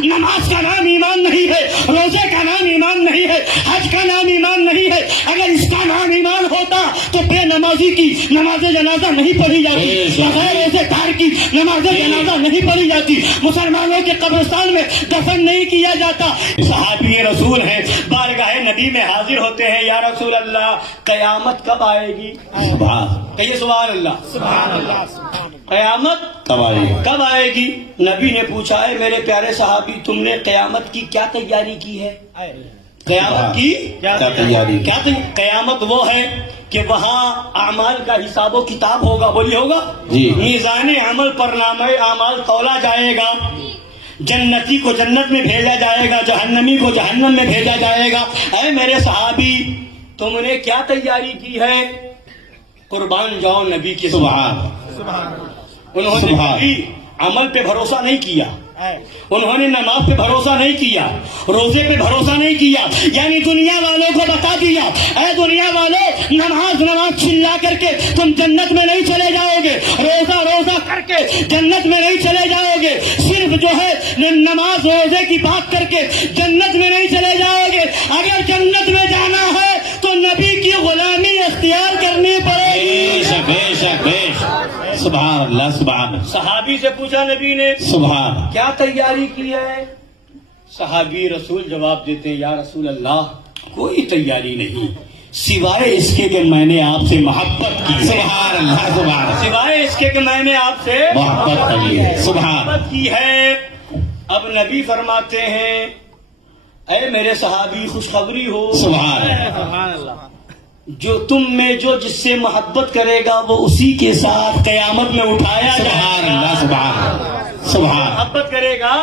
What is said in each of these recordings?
نماز کا نام ایمان نہیں ہے، روزے کا نام ایمان نہیں ہے، حج کا نام ایمان نہیں ہے۔ اگر اس کا نام ایمان ہوتا تو بے نمازی کی نماز جنازہ نہیں پڑھی جاتی، بغیر روزے دار کی نماز جنازہ نہیں پڑھی جاتی، مسلمانوں کے قبرستان میں دفن نہیں کیا جاتا۔ صحابی رسول ہیں، بارگاہ نبی میں حاضر ہوتے ہیں، یا رسول اللہ قیامت کب آئے گی؟ کہیے سبحان اللہ، سبحان اللہ، قیامت کب آئے گی؟ نبی نے پوچھا ہے میرے پیارے صحابی تم نے قیامت کی کیا تیاری کی ہے؟ قیامت کی کیا تیاری؟ قیامت وہ ہے کہ وہاں اعمال کا حساب و کتاب ہوگا، بولیے ہوگا جی، میزان عمل پر نامہ اعمال تولا جائے گا، جنتی کو جنت میں بھیجا جائے گا، جہنمی کو جہنم میں بھیجا جائے گا۔ اے میرے صحابی تم نے کیا تیاری کی ہے؟ قربان جاؤ نبی کے سبحان، انہوں نے کبھی عمل پہ بھروسہ نہیں کیا، انہوں نے نماز پہ بھروسہ نہیں کیا، روزے پہ بھروسہ نہیں کیا، یعنی دنیا والوں کو بتا دیا اے دنیا والوں نماز چلا کر کے تم جنت میں نہیں چلے جاؤ گے، روزہ کر کے جنت میں نہیں چلے جاؤ گے، صرف جو ہے نماز روزے کی بات کر کے جنت میں نہیں چلے جاؤ گے۔ اگر جنت میں جانا ہے تو نبی کی غلامی اختیار کرنی پڑے گی۔ سبحان اللہ، سبحان اللہ۔ صحابی سے پوچھا نبی نے سبحان، کیا تیاری کی ہے؟ صحابی رسول جواب دیتے یا رسول اللہ کوئی تیاری نہیں سوائے اس کے کہ میں نے آپ سے محبت کی۔ سبحان اللہ، سبحان اللہ، سوائے اس کے کہ میں نے آپ سے محبت کی ہے، سبحان محبت کی ہے۔ اب نبی فرماتے ہیں اے میرے صحابی خوشخبری ہو، سبحان اللہ، جو تم میں جو جس سے محبت کرے گا وہ اسی کے ساتھ قیامت میں اٹھایا جائے گا۔ سبحان اللہ، سبحان اللہ، سبحان، محبت کرے گا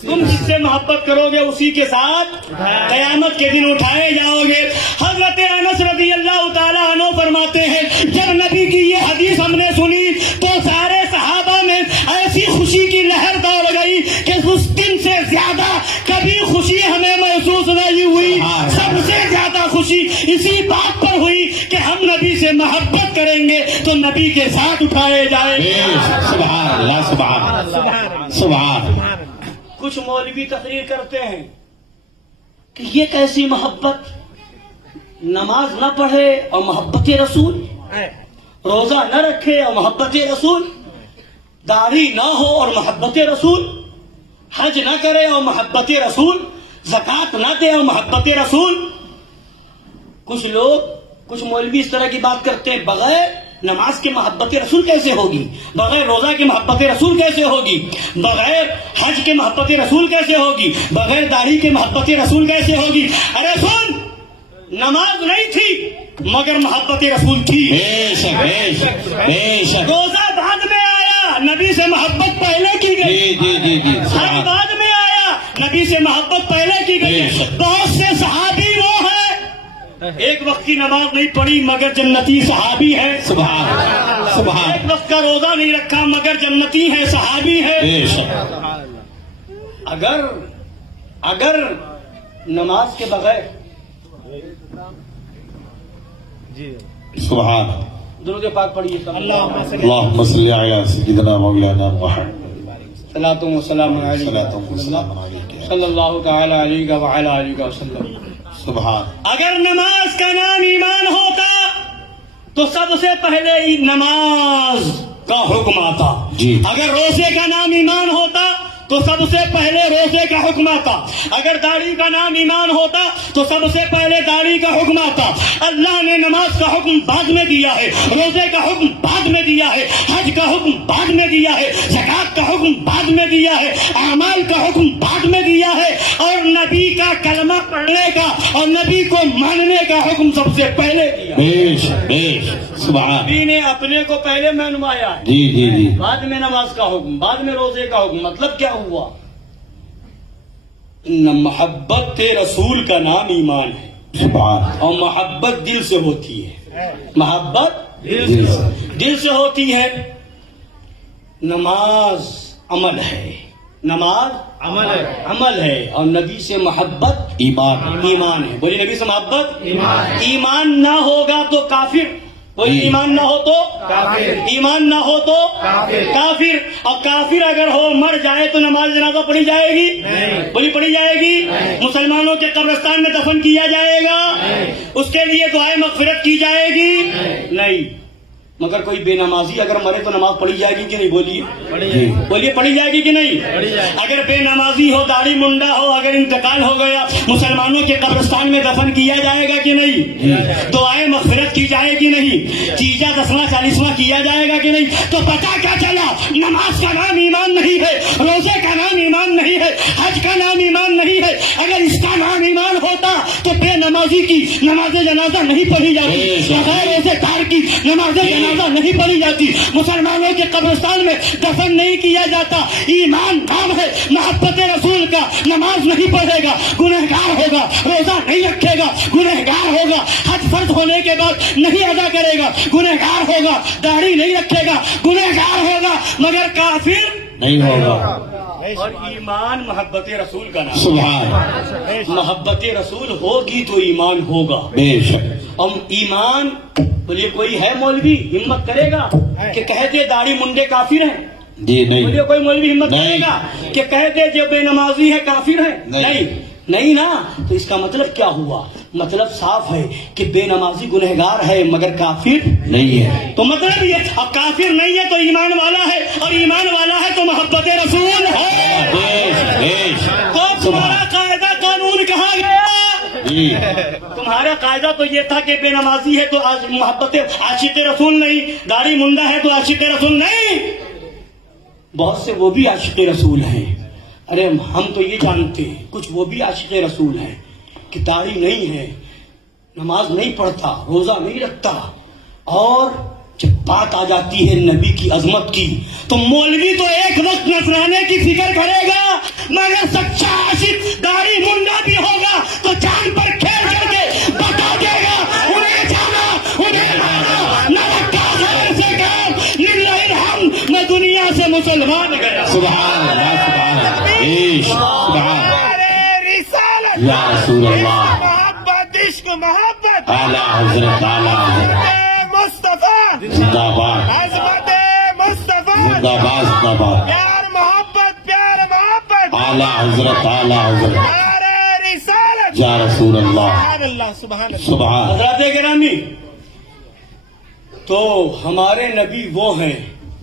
تم جس سے محبت کرو گے اسی کے ساتھ قیامت کے دن اٹھائے جاؤ گے۔ حضرت انس رضی اللہ تعالیٰ عنہ فرماتے ہیں جب نبی کی یہ حدیث ہم نے سنی تو سارے صحابہ میں ایسی خوشی کی لہر دوڑ گئی کہ اس دن سے زیادہ کبھی خوشی ہمیں محسوس نہیں ہوئی۔ سب سے زیادہ خوشی اسی بات پر ہوئی کہ ہم نبی سے محبت کریں گے تو نبی کے ساتھ اٹھائے جائیں گے۔ سبحان اللہ، سبحان اللہ، سبحان۔ کچھ مولوی تقریر کرتے ہیں کہ یہ کیسی محبت، نماز نہ پڑھے اور محبت رسول، روزہ نہ رکھے اور محبت رسول، داڑھی نہ ہو اور محبت رسول، حج نہ کرے اور محبت رسول، زکوٰۃ نہ دے اور محبت رسول۔ کچھ مولوی اس طرح کی بات کرتے ہیں بغیر نماز کے محبت رسول کیسے ہوگی، بغیر روزہ کے محبت رسول کیسے ہوگی، بغیر حج کے محبت رسول کیسے ہوگی، بغیر داڑھی کے محبت رسول کیسے ہوگی؟ ارے سن، نماز نہیں تھی مگر محبت رسول تھی۔ روزہ بعد میں آیا، نبی سے محبت پہلے کی گئی، حج بعد میں آیا، نبی سے محبت پہلے کی گئی۔ بہت سے صحابی وہ ہیں ایک وقت کی نماز نہیں پڑھی مگر جنتی صحابی ہے، سبحان سبحان۔ ایک وقت کا روزہ نہیں رکھا مگر جنتی ہے، صحابی ہے۔ اگر نماز کے بغیر سبحان درود پاک پڑھیے اللہم صلی علی سیدنا مولانا محمد صلاۃ و سلام علیہ علیہ صلی اللہ تعالی علیہ وعلی آلہ وسلم۔ سبحان۔ اگر نماز کا نام ایمان ہوتا تو سب سے پہلے نماز کا حکم آتا، جی۔ اگر روزے کا نام ایمان ہوتا تو سب سے پہلے روزے کا حکم آتا، اگر داڑھی کا نام ایمان ہوتا تو سب سے پہلے داڑھی کا حکم آتا۔ اللہ نے نماز کا حکم بعد میں دیا ہے، روزے کا حکم بعد میں دیا ہے، حج کا حکم بعد میں دیا ہے، زکوٰۃ کا حکم بعد میں دیا ہے، اعمال کا حکم بعد میں دیا ہے، اور نبی کا کلمہ پڑھنے کا اور نبی کو ماننے کا حکم سب سے پہلے دیا۔ سبحان۔ نبی نے اپنے کو پہلے میں نمایا ہے، جی جی جی۔ بعد میں نماز کا حکم، بعد میں روزے کا حکم۔ مطلب کیا ہوا؟ محبت رسول کا نام ایمان ہے، سبحان۔ اور محبت دل سے ہوتی ہے، محبت دل سے ہوتی ہے۔ نماز عمل ہے، نماز عمل ہے، اور نبی سے محبت ایمان ایمان ہے۔ بولیے نبی سے محبت ایمان نہ ہوگا تو کافر کوئی ایمان نہ ہو تو ایمان نہ ہو تو کافر. اور کافر اگر ہو مر جائے تو نماز جنازہ پڑھی جائے گی؟ بولی پڑھی جائے گی. مسلمانوں کے قبرستان میں دفن کیا جائے گا؟ اس کے لیے دعائے مغفرت کی جائے گی؟ نہیں. مگر کوئی بے نمازی اگر مرے تو نماز پڑھی جائے گی کہ نہیں؟ بولیے پڑھی جائے گی کہ نہیں؟ اگر بے نمازی ہو، داڑھی منڈا ہو، اگر انتقال ہو گیا، مسلمانوں کے قبرستان میں دفن کیا جائے گا کہ نہیں؟ دعائیں مغفرت کی جائے گی نہیں؟ تیجا دسواں چالیسواں کیا جائے گا کہ نہیں؟ تو پتہ کیا چلا؟ نماز کا نام ایمان نہیں ہے، روزے کا نام ایمان نہیں ہے، حج کا نام ایمان نہیں ہے. اگر اس کا نام ایمان ہوتا تو بے نمازی کی نماز جنازہ نہیں پڑھی جاتی، بغیر روزے دار کی نماز جنازہ نہیں پڑھی جاتی، مسلمانوں کے قبرستان میں دفن نہیں کیا جاتا. ایمان نام ہے محبت رسول کا. نماز نہیں پڑھے گا گنہگار ہوگا، روزہ نہیں رکھے گا گنہگار ہوگا، حج فرض ہونے کے بعد نہیں ادا کرے گا گنہگار ہوگا، داڑھی نہیں رکھے گا گنہگار ہوگا، مگر کافر نہیں ہوگا. اور ایمان محبت رسول کا نام. سبحان. محبت رسول ہوگی تو ایمان ہوگا. بے شک. ہم ایمان بولیے کوئی ہے مولوی ہمت کرے گا کہ کہہ دے داڑھی منڈے کافر ہیں؟ جی نہیں. بولیے کوئی مولوی ہمت کرے نہیں. گا کہ کہہ دے جو بے نمازی ہے کافر ہے؟ نہیں نا. تو اس کا مطلب کیا ہوا؟ مطلب صاف ہے کہ بے نمازی گنہگار ہے مگر کافر نہیں ہے. تو مطلب یہ اب کافر نہیں ہے تو ایمان والا ہے، اور ایمان والا ہے تو محبت رسول ہے. تو تمہارا قاعدہ قانون کہاں گیا؟ جی تمہارا قاعدہ تو یہ تھا کہ بے نمازی ہے تو محبت عاشق رسول نہیں، داڑھی منڈا ہے تو عاشق رسول نہیں. بہت سے وہ بھی عاشق رسول ہیں. ارے ہم تو یہ جانتے ہیں کچھ وہ بھی عاشق رسول ہیں کہ داڑھی نہیں ہے، نماز نہیں پڑھتا، روزہ نہیں رکھتا، اور جب بات آ جاتی ہے نبی کی عظمت کی تو مولوی تو ایک وقت نذرانے کی فکر کرے گا، مگر سچا عاشق داڑھی منڈا بھی ہوگا تو جان پر کھیل کر کے بتا دے گا انہیں جانا انہیں مانا نہ رکھا خیر سے کام للہ الحمد، میں دنیا سے مسلمان گیا. سبحان اللہ. سبحان. عیش. سبحان. رسالت یا رسول اللہ. محبت عشق محبت اعلیٰ حضرت. اعلیٰ حضرت. مصطفیٰ زندہ باد. عظمت مصطفیٰ زندہ باد. زندہ باد. پیار محبت پیار محبت اعلیٰ حضرت. اعلیٰ حضرت. پیار رسالت. یا رسول اللہ. سبحان اللہ سبحان اللہ. سبحان. حضرات گرامی، تو ہمارے نبی وہ ہیں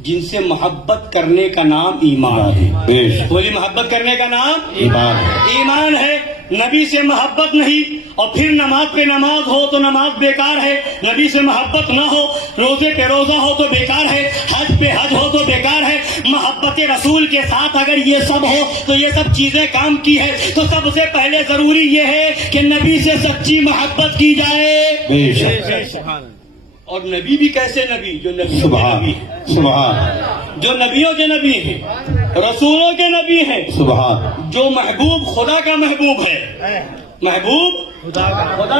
جن سے محبت کرنے کا نام ایمان ہے. بے شک. بولی محبت کرنے کا نام ایمان. ایمان ہے. نبی سے محبت نہیں اور پھر نماز پہ نماز ہو تو نماز بیکار ہے. نبی سے محبت نہ ہو، روزے پہ روزہ ہو تو بیکار ہے، حج پہ حج ہو تو بیکار ہے. محبت رسول کے ساتھ اگر یہ سب ہو تو یہ سب چیزیں کام کی ہے. تو سب سے پہلے ضروری یہ ہے کہ نبی سے سچی محبت کی جائے. بے شک. اور نبی بھی کیسے نبی؟ جو نبیوں کے سبحان. نبی ہیں، سبحان. جو نبیوں کے نبی ہیں، رسولوں کے نبی ہیں، سبحان. جو محبوب خدا کا محبوب ہے. محبوب خدا